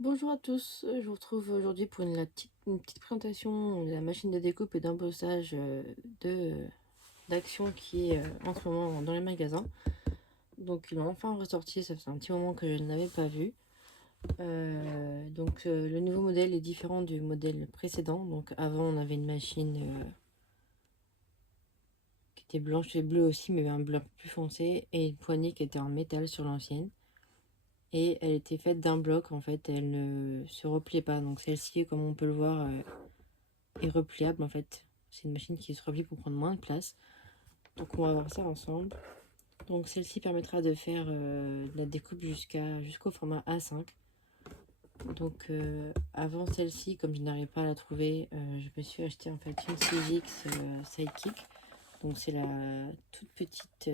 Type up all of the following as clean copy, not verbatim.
Bonjour à tous, je vous retrouve aujourd'hui pour une petite présentation de la machine de découpe et d'embossage d'Action qui est en ce moment dans les magasins. Donc ils l'ont enfin ressorti, ça fait un petit moment que je ne l'avais pas vu. Le nouveau modèle est différent du modèle précédent. Donc avant on avait une machine qui était blanche et bleue aussi, mais un bleu plus foncé, et une poignée qui était en métal sur l'ancienne. Et elle était faite d'un bloc, en fait, elle ne se repliait pas. Donc celle-ci, comme on peut le voir, est repliable en fait. C'est une machine qui se replie pour prendre moins de place. Donc on va voir ça ensemble. Donc celle-ci permettra de faire de la découpe jusqu'au format A5. Donc avant celle-ci, comme je n'arrive pas à la trouver, je me suis acheté en fait une CZX Sidekick. Donc c'est la toute petite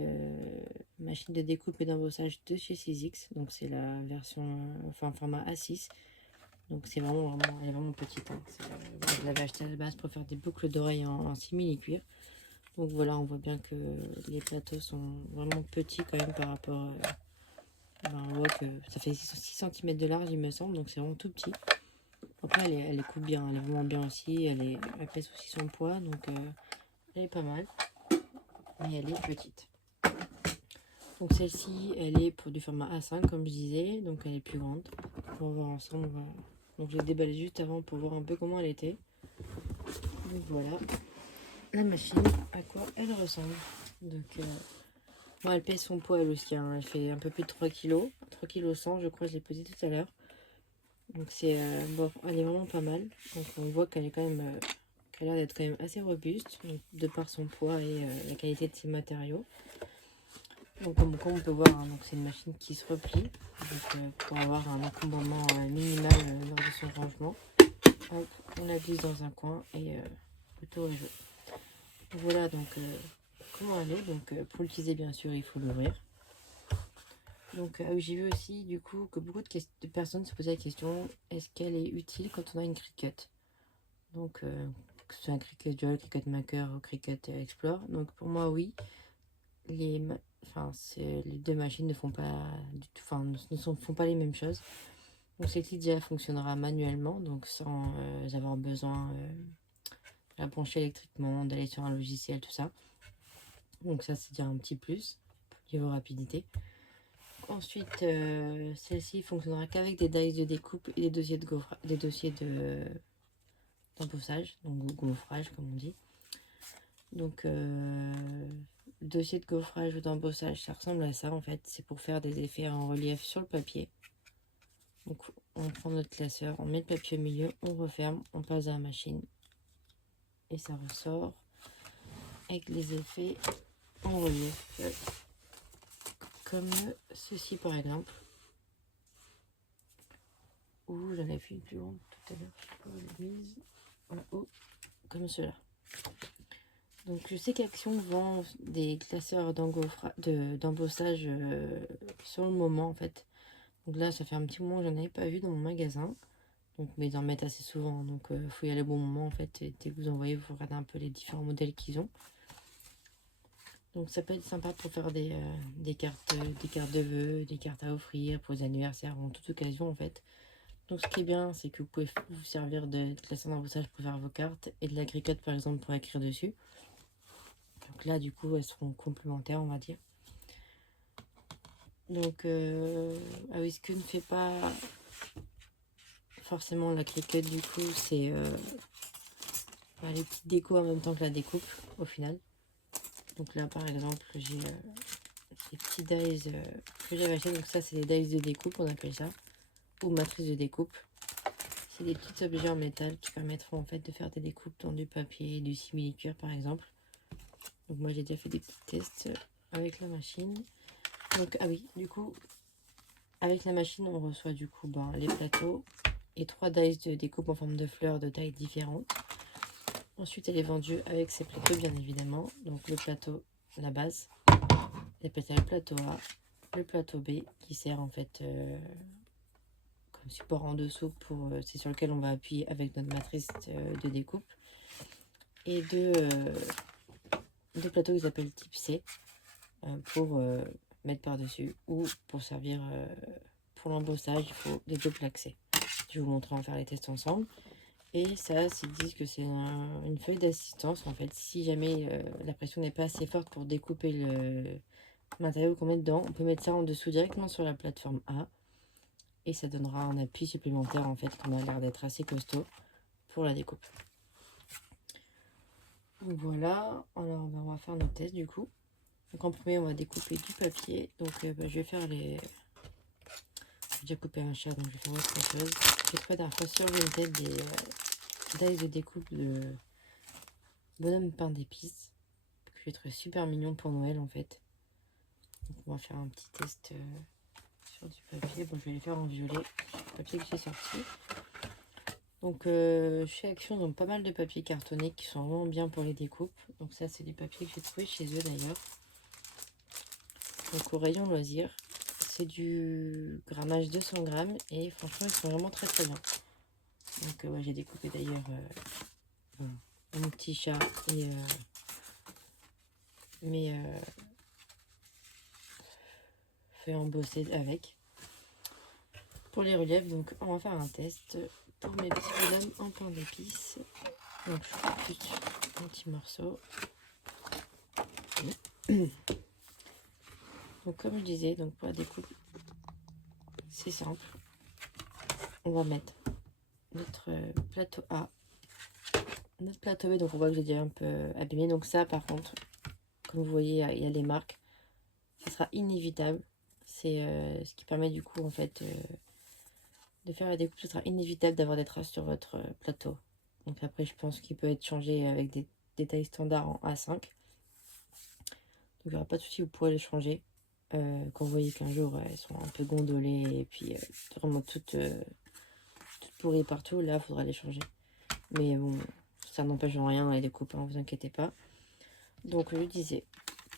machine de découpe et d'embossage de chez CZX. Donc c'est la version, enfin format A6. Donc c'est vraiment, elle est vraiment petite. Hein. Je l'avais acheté à la base pour faire des boucles d'oreilles en simili-cuir. Donc voilà, on voit bien que les plateaux sont vraiment petits quand même par rapport. On voit que ça fait 6 cm de large, il me semble, donc c'est vraiment tout petit. Après, elle coupe bien, elle est vraiment bien aussi. Elle pèse aussi son poids, donc elle est pas mal. Mais elle est petite. Donc celle-ci, elle est pour du format A5, comme je disais, donc elle est plus grande. On va voir ensemble. Voilà. Donc je l'ai déballée juste avant pour voir un peu comment elle était. Donc voilà la machine, à quoi elle ressemble. Donc bon, elle pèse son poids elle aussi, hein. Elle fait un peu plus de 3 kg, 3 kg 100 je crois, je l'ai pesé tout à l'heure. Donc c'est bon, elle est vraiment pas mal. Donc on voit qu'elle est quand même qu'elle a l'air d'être quand même assez robuste, donc, de par son poids et la qualité de ses matériaux. Donc comme on peut voir, hein, c'est une machine qui se replie donc, pour avoir un encombrement minimal lors de son rangement. Hop, on la glisse dans un coin et plutôt réjouis. Voilà donc comment elle est. Donc pour l'utiliser bien sûr il faut l'ouvrir. Donc j'ai vu aussi du coup que beaucoup de personnes se posaient la question, est-ce qu'elle est utile quand on a une Cricut? Donc que ce soit un Cricut Dual, Cricut Maker ou Cricut Explore. Donc pour moi oui, les deux machines ne font pas du tout, font pas les mêmes choses. Donc celle-ci déjà fonctionnera manuellement, donc sans avoir besoin de la brancher électriquement, d'aller sur un logiciel, tout ça. Donc ça c'est déjà un petit plus niveau rapidité. Ensuite, celle-ci fonctionnera qu'avec des dies de découpe et des dossiers d'embossage, donc gaufrage comme on dit. Donc, dossier de gaufrage ou d'embossage, ça ressemble à ça en fait. C'est pour faire des effets en relief sur le papier. Donc, on prend notre classeur, on met le papier au milieu, on referme, on passe à la machine et ça ressort avec les effets en relief, comme ceci par exemple. Ou j'en avais fait une plus grande tout à l'heure, je sais pas où je l'ai mise. En haut, comme cela. Donc je sais qu'Action vend des classeurs d'embossage sur le moment en fait. Donc là ça fait un petit moment que j'en avais pas vu dans mon magasin. Donc mais ils en mettent assez souvent. Donc faut y aller au bon moment en fait. Et dès que vous en voyez, vous regardez un peu les différents modèles qu'ils ont. Donc ça peut être sympa pour faire des cartes de vœux, des cartes à offrir pour les anniversaires, en toute occasion en fait. Donc ce qui est bien, c'est que vous pouvez vous servir de classeur d'embossage pour faire vos cartes et de la Cricut par exemple pour écrire dessus. Donc là du coup elles seront complémentaires on va dire. Donc ah oui, ce que ne fait pas forcément la Cricut du coup, c'est les petites décos en même temps que la découpe au final. Donc là par exemple j'ai ces petits dies que j'avais acheté. Donc ça c'est des dies de découpe on appelle ça, ou matrice de découpe. C'est des petits objets en métal qui permettront en fait de faire des découpes dans du papier, du simili-cuir par exemple. Donc moi j'ai déjà fait des petits tests avec la machine. Donc ah oui, du coup avec la machine on reçoit du coup les plateaux et 3 dies de découpe en forme de fleurs de tailles différentes. Ensuite elle est vendue avec ses plateaux bien évidemment. Donc le plateau, la base, les pétales plateau A, le plateau B qui sert en fait comme support en dessous pour c'est sur lequel on va appuyer avec notre matrice de découpe. Et deux plateaux qui s'appellent type C pour mettre par dessus ou pour servir pour l'embossage. Il faut les deux plaques C. je vous montrerai, on va faire les tests ensemble. Et ça, ils disent que c'est une feuille d'assistance, en fait. Si jamais la pression n'est pas assez forte pour découper le matériau qu'on met dedans, on peut mettre ça en dessous directement sur la plateforme A. Et ça donnera un appui supplémentaire, en fait, qui a l'air d'être assez costaud pour la découpe. Donc voilà, alors on va faire nos tests du coup. Donc en premier, on va découper du papier. Donc je vais faire les... J'ai déjà coupé un chat, donc je vais faire autre chose. J'ai trouvé la dernière fois sur Vinted des dies de découpe de bonhomme pain d'épices que j'ai trouvé super mignon pour Noël en fait. Donc on va faire un petit test sur du papier. Bon, je vais les faire en violet, le papier que j'ai sorti. Donc chez Action, ils ont pas mal de papiers cartonnés qui sont vraiment bien pour les découpes. Donc ça, c'est des papiers que j'ai trouvé chez eux d'ailleurs. Donc au rayon loisirs, c'est du grammage 200 grammes et franchement, ils sont vraiment très très bien. Donc ouais, j'ai découpé d'ailleurs mon petit chat et mes feuilles embossées avec. Pour les reliefs, donc on va faire un test pour mes petits bonhommes en pain d'épices. Donc je coupe juste un petit morceau. Donc comme je disais, donc pour la découpe, c'est simple. On va mettre notre plateau A, notre plateau B, donc on voit que j'ai déjà un peu abîmé. Donc ça par contre, comme vous voyez, il y a les marques. Ça sera inévitable. C'est ce qui permet du coup en fait de faire la découpe. Ce sera inévitable d'avoir des traces sur votre plateau. Donc après je pense qu'il peut être changé avec des tailles standards en A5. Donc il n'y aura pas de souci, vous pourrez les changer. Quand vous voyez qu'un jour elles sont un peu gondolées et puis vraiment toutes pourries partout, là il faudra les changer. Mais bon, ça n'empêche en rien les découpes, hein, vous inquiétez pas. Donc je disais,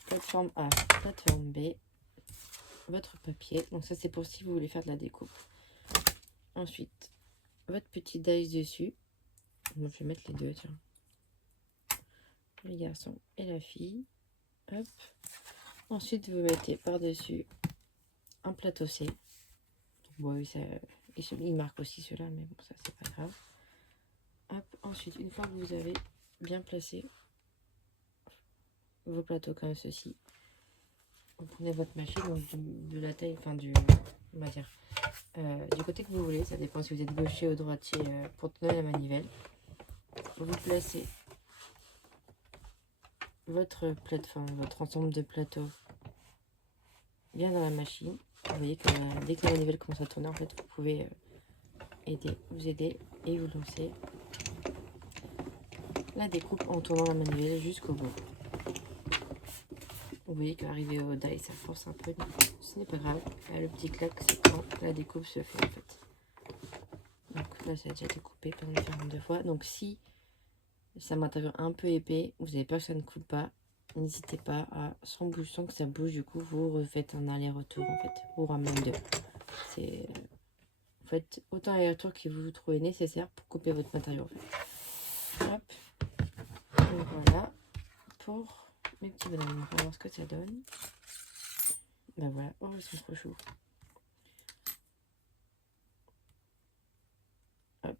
plateforme A, plateforme B, votre papier. Donc ça c'est pour si vous voulez faire de la découpe. Ensuite, votre petit dice dessus. Moi je vais mettre les deux, tiens. Les garçons et la fille. Hop. Ensuite vous mettez par-dessus un plateau C. Bon oui, ça, il marque aussi cela, mais bon ça c'est pas grave. Hop. Ensuite, une fois que vous avez bien placé vos plateaux comme ceci, vous prenez votre machine donc de la taille, enfin on va dire, du côté que vous voulez, ça dépend si vous êtes gaucher ou droitier pour tenir la manivelle. Vous placez votre plateforme, votre ensemble de plateaux bien dans la machine. Vous voyez que dès que la manivelle commence à tourner, en fait, vous pouvez vous aider et vous lancer la découpe en tournant la manivelle jusqu'au bout. Vous voyez qu'arrivé au die, ça force un peu, ce n'est pas grave. Là, le petit clac, c'est quand la découpe se fait en fait. Donc là, ça a déjà été coupé, pas de le faire deux fois. Donc si c'est un matériau un peu épais, vous avez peur que ça ne coupe pas, n'hésitez pas à, sans que ça bouge, du coup, vous refaites un aller-retour en fait. Vous ramenez deux. C'est... Vous faites autant aller-retour que vous trouvez nécessaire pour couper votre matériau en fait. Hop. Donc voilà. Pour mes petits bonhommes, on va voir ce que ça donne. Ben voilà. Oh, ils sont trop chauds. Hop.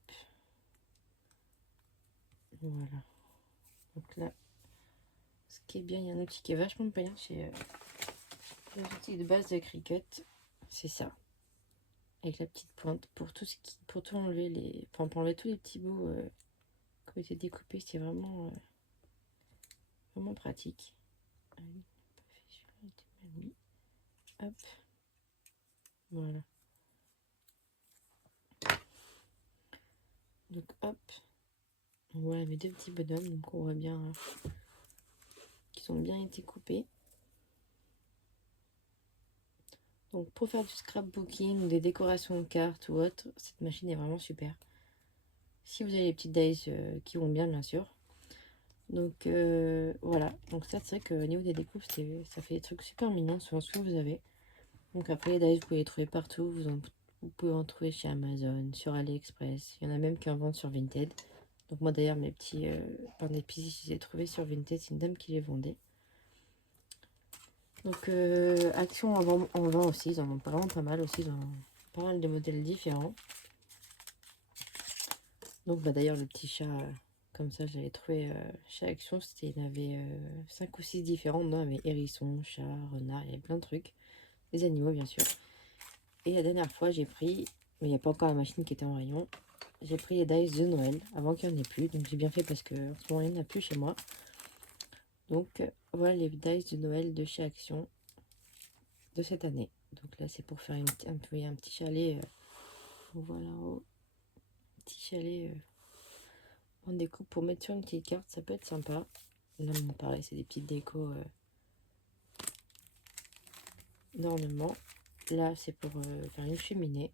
Voilà. Donc là, ce qui est bien, il y a un outil qui est vachement bien chez les outils de base de Cricut. C'est ça. Avec la petite pointe pour tout pour tout enlever les, enfin, pour enlever tous les petits bouts qui ont été découpés. C'est vraiment vraiment pratique. Hop. Voilà. Donc hop. Voilà mes deux petits bonhommes. Donc on voit bien qu'ils ont bien été coupés. Donc pour faire du scrapbooking ou des décorations de cartes ou autre, cette machine est vraiment super. Si vous avez les petites dies qui vont bien sûr. Donc voilà. Donc ça c'est vrai qu'au niveau des découpes, ça fait des trucs super mignons selon ce que vous avez. Donc après les dies vous pouvez les trouver partout. Vous pouvez en trouver chez Amazon, sur AliExpress. Il y en a même qui en vendent sur Vinted. Donc moi d'ailleurs mes petits pains d'épices, je les ai trouvés sur Vinted. C'est une dame qui les vendait. Donc Action en vend aussi, ils en ont vraiment pas mal aussi, ils ont pas mal de modèles différents. Donc bah, d'ailleurs le petit chat, comme ça je l'avais trouvé chez Action, il y en avait 5 ou 6 différents, dedans il y avait hérisson, chat, renard, il y avait plein de trucs, des animaux bien sûr. Et la dernière fois j'ai pris, mais il n'y a pas encore la machine qui était en rayon, j'ai pris les dice de Noël avant qu'il n'y en ait plus, donc j'ai bien fait parce que en ce moment il n'y en a plus chez moi. Donc voilà les dice de Noël de chez Action de cette année. Donc là c'est pour faire un petit chalet, voilà, petit chalet en déco pour mettre sur une petite carte, ça peut être sympa. Là bon, pareil c'est des petites décos d'ornement. Là c'est pour faire une cheminée.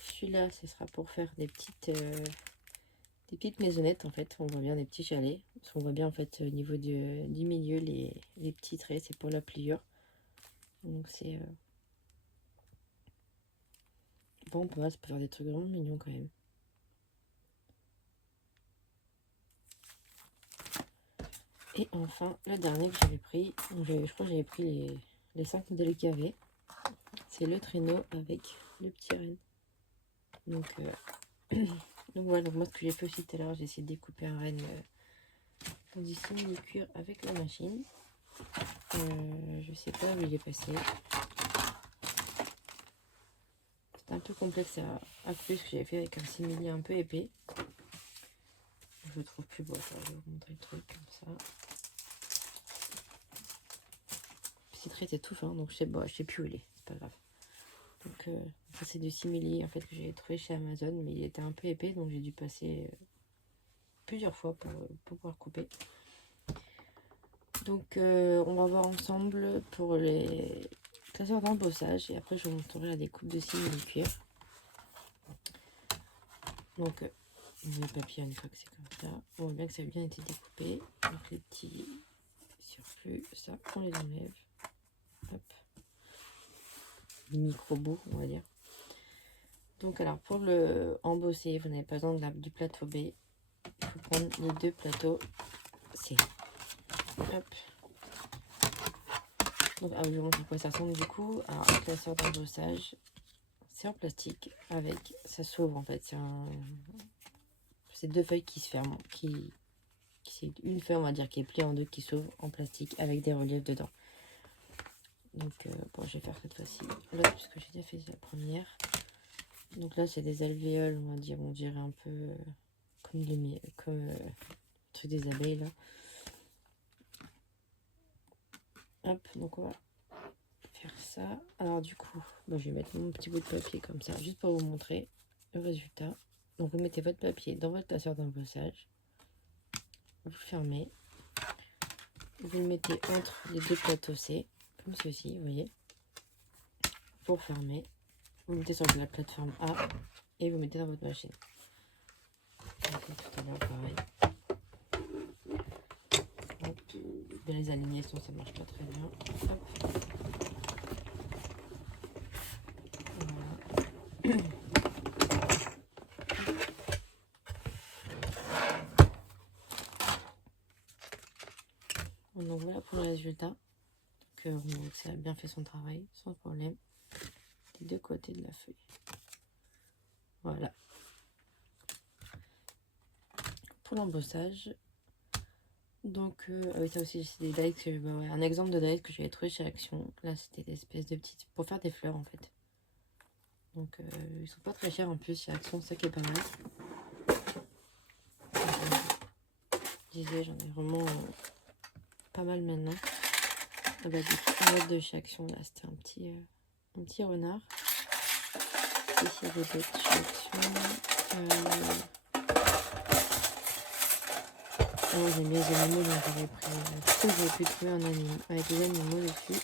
Celui-là ce sera pour faire des petites maisonnettes en fait, on voit bien des petits chalets. Parce qu'on voit bien en fait au niveau du milieu les petits traits, c'est pour la pliure. Donc c'est bon, ça peut faire des trucs vraiment mignons quand même. Et enfin le dernier que j'avais pris, je crois que j'avais pris les 5 modèles qu'il y avait. C'est le traîneau avec le petit renne. Donc, donc voilà, donc moi ce que j'ai fait aussi tout à l'heure, j'ai essayé de découper un renne en du simili-cuir avec la machine. Je sais pas où il est passé. C'était un peu complexe à couper ce que j'avais fait avec un simili un peu épais. Je le trouve plus beau, je vais vous montrer le truc comme ça. Le petit trait était tout fin, donc je sais plus où il est, c'est pas grave. Donc ça c'est du simili en fait que j'ai trouvé chez Amazon, mais il était un peu épais, donc j'ai dû passer plusieurs fois pour pouvoir couper. Donc on va voir ensemble pour les classeurs d'embossage et après je vous montrerai la découpe de simili-cuir. Donc le papier une fois que c'est comme ça, on voit bien que ça a bien été découpé. Donc les petits surplus, ça on les enlève. Hop. Les micro-bouts on va dire. Donc alors pour le embosser, vous n'avez pas besoin du plateau B. Il faut prendre les deux plateaux C. Hop. Donc je vous montre à quoi ça ressemble du coup. Alors un classeur d'embossage, c'est en plastique avec, ça s'ouvre en fait, c'est deux feuilles qui se ferment, c'est une feuille on va dire qui est pliée en deux qui s'ouvre en plastique avec des reliefs dedans. Donc bon, je vais faire cette fois-ci là puisque j'ai déjà fait la première. Donc là c'est des alvéoles, on dirait un peu comme le truc des abeilles là. Hop, donc on va faire ça. Alors du coup, je vais mettre mon petit bout de papier comme ça juste pour vous montrer le résultat. Donc vous mettez votre papier dans votre classeur d'embossage, vous fermez, vous le mettez entre les deux plateaux C, comme ceci, vous voyez, pour fermer. Vous mettez sur la plateforme A et vous mettez dans votre machine. Donc, tout à l'heure, pareil. Hop, bien les aligner, sinon ça marche pas très bien. Hop. Voilà. Donc voilà pour le résultat. Donc ça a bien fait son travail, sans problème. Des deux côtés de la feuille. Voilà. Pour l'embossage. Donc ça aussi c'est des dies un exemple de dies que j'avais trouvé chez Action. Là c'était des espèces de petites pour faire des fleurs en fait. Donc ils sont pas très chers en plus chez Action, c'est ça qui est pas mal. Je disais j'en ai vraiment pas mal maintenant. Ah bah, du coup, de chez Action là c'était un petit renard. Ici il y avait d'autres chez Action. Moi j'aime bien les animaux, donc j'avais pris tout que j'avais pu trouver un animal avec des animaux dessus.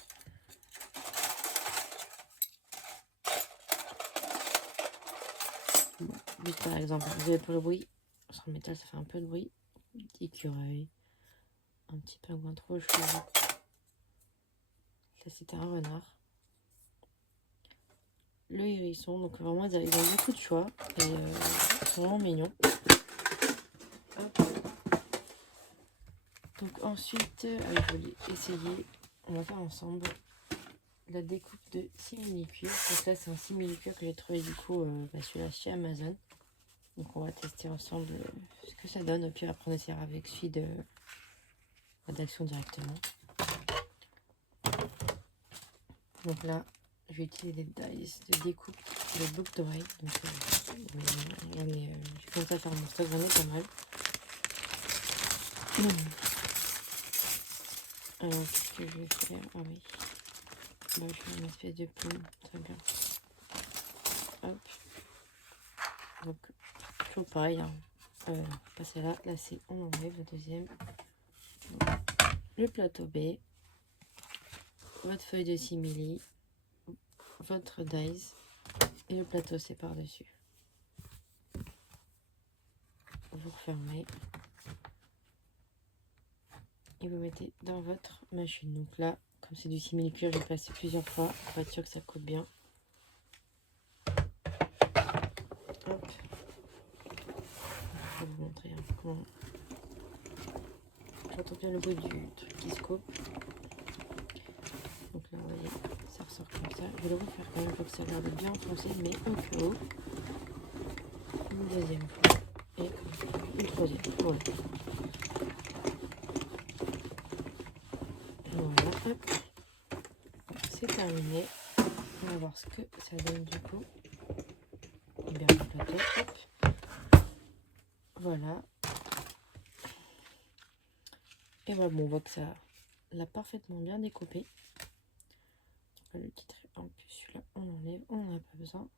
Bon, juste par exemple, vous avez pour le bruit, sur le métal ça fait un peu de bruit. Petit écureuil, un petit pingouin trop chou. Ça c'était un renard. Le hérisson, donc vraiment ils ont beaucoup de choix et ils sont vraiment mignons. Hop. Donc ensuite, je vais essayer, on va faire ensemble la découpe de simili-cuir. Donc là c'est un simili-cuir que j'ai trouvé du coup celui-là chez Amazon. Donc on va tester ensemble ce que ça donne. Au pire, après on essaiera avec celui d'action directement. Donc là, je vais utiliser des dice de découpe de boucle d'oreille. Donc j'ai commencé à faire mon stock, j'en ai pas mal. Alors qu'est-ce que je vais faire? Ah oui. Bah, je vais faire une espèce de plume. Très bien. Hop. Donc toujours pareil. Hein. Pas celle-là. Là c'est on enlève le deuxième. Donc, le plateau B. Votre feuille de simili. Votre dice. Et le plateau c'est par-dessus. Vous refermez. Et vous mettez dans votre machine. Donc là, comme c'est du simili-cuir, j'ai passé plusieurs fois pour être sûr que ça coupe bien. Hop. Je vais vous montrer comment. J'entends bien le bruit du truc qui se coupe. Donc là, vous voyez, ça ressort comme ça. Je vais le refaire quand même pour que ça a l'air de bien enfoncé, mais au cas où. Une deuxième fois. Et une troisième. Voilà. Voilà, hop. C'est terminé. On va voir ce que ça donne du coup. Libère le plateau. Hop. Voilà. Et voilà, bon, on voit que ça l'a parfaitement bien découpé. On va le titrer en plus. Celui-là, on enlève. On n'en a pas besoin.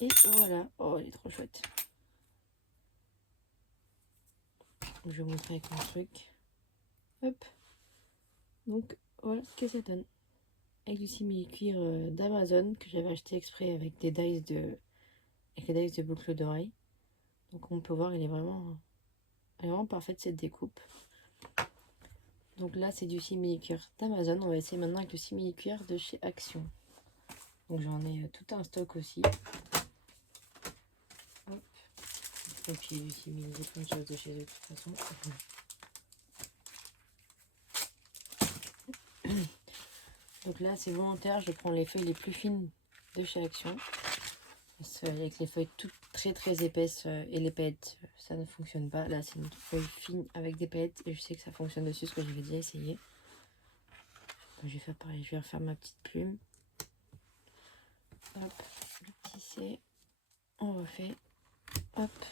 Et voilà. Oh, il est trop chouette. Je vais vous montrer avec mon truc. Hop. Donc, voilà ce que ça donne. Avec du simili-cuir d'Amazon que j'avais acheté exprès avec des dice avec les dice de boucle d'oreille. Donc on peut voir, elle est vraiment parfaite cette découpe. Donc là c'est du simili-cuir d'Amazon. On va essayer maintenant avec le simili-cuir de chez Action. Donc j'en ai tout un stock aussi. Hop. Et puis du simili, j'ai plein de choses de chez eux de toute façon. Donc là c'est volontaire, je prends les feuilles les plus fines de chez Action. Parce qu'avec les feuilles toutes très épaisses et les paillettes, ça ne fonctionne pas. Là c'est une feuille fine avec des paillettes et je sais que ça fonctionne dessus parce que j'avais déjà essayé. Donc, je vais faire pareil, je vais refaire ma petite plume. Hop, le tisser, on refait. Hop.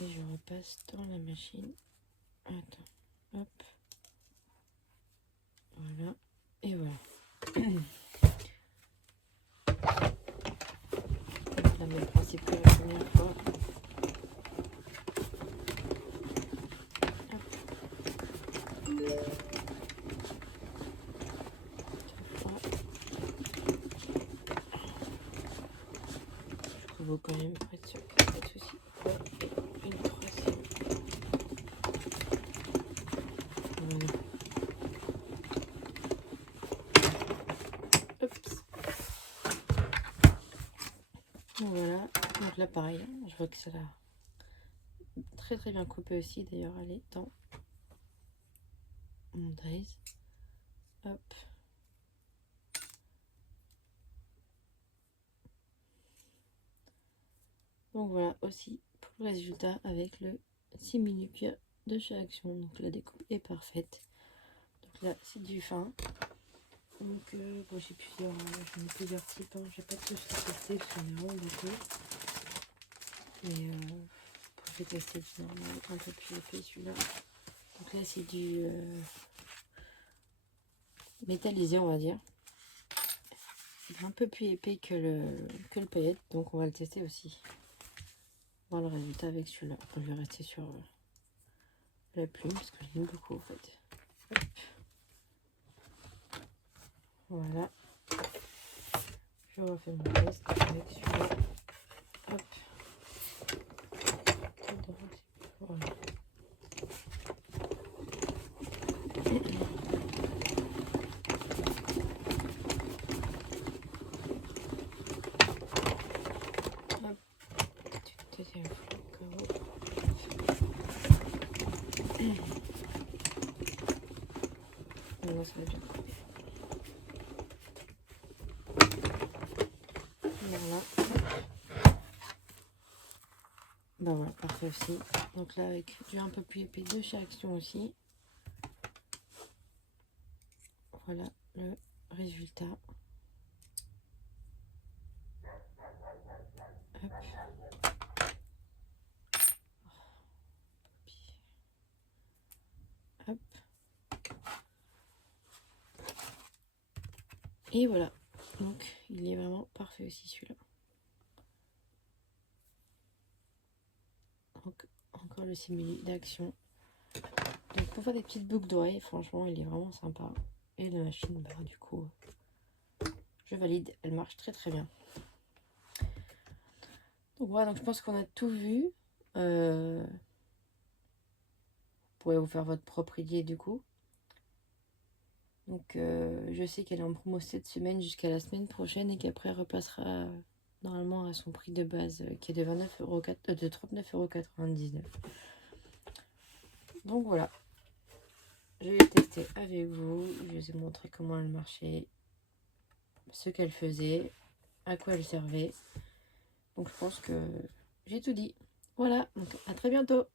Et je repasse dans la machine. Attends, hop. Voilà. Et voilà. La même principe que la première fois. Je vous quand même pour être sûr qu'il n'y a pas de souci. Et une troisième. Voilà. Oups. Voilà. Donc là pareil, je vois que ça l'a très bien coupé aussi. D'ailleurs elle est dans mon dice. Hop. Donc voilà aussi pour le résultat avec le simili-cuir de chez Action. Donc la découpe est parfaite. Donc là c'est du fin. Donc bon, j'ai plusieurs types. Hein. J'ai pas tous testés parce qu'on est vraiment beaucoup. Mais j'ai testé finalement un peu plus épais celui-là. Donc là c'est du métallisé on va dire. C'est un peu plus épais que le paillette. Donc on va le tester aussi. Voir le résultat avec celui-là. Je vais rester sur la plume parce que je l'aime beaucoup en fait. Hop. Voilà. Je refais mon test avec celui-là. Hop. Voilà. Hop. Deuxième fois, carreau. Maintenant ça va bien. Voilà. Bah voilà, parfait aussi. Donc là, avec du un peu plus épais de chez Action aussi. Voilà le résultat. Hop. Hop. Et voilà. Donc, il est vraiment parfait aussi celui-là. Donc, encore le simili d'Action. Donc, pour faire des petites boucles d'oreilles, franchement, il est vraiment sympa. Et la machine, bah, du coup, je valide. Elle marche très très bien. Donc voilà, donc je pense qu'on a tout vu. Vous pourrez vous faire votre propre idée du coup. Donc je sais qu'elle est en promo cette semaine jusqu'à la semaine prochaine et qu'après elle repassera normalement à son prix de base qui est de 39,99 €. Donc voilà, je l'ai testé avec vous, je vous ai montré comment elle marchait, ce qu'elle faisait, à quoi elle servait. Donc je pense que j'ai tout dit. Voilà, donc à très bientôt.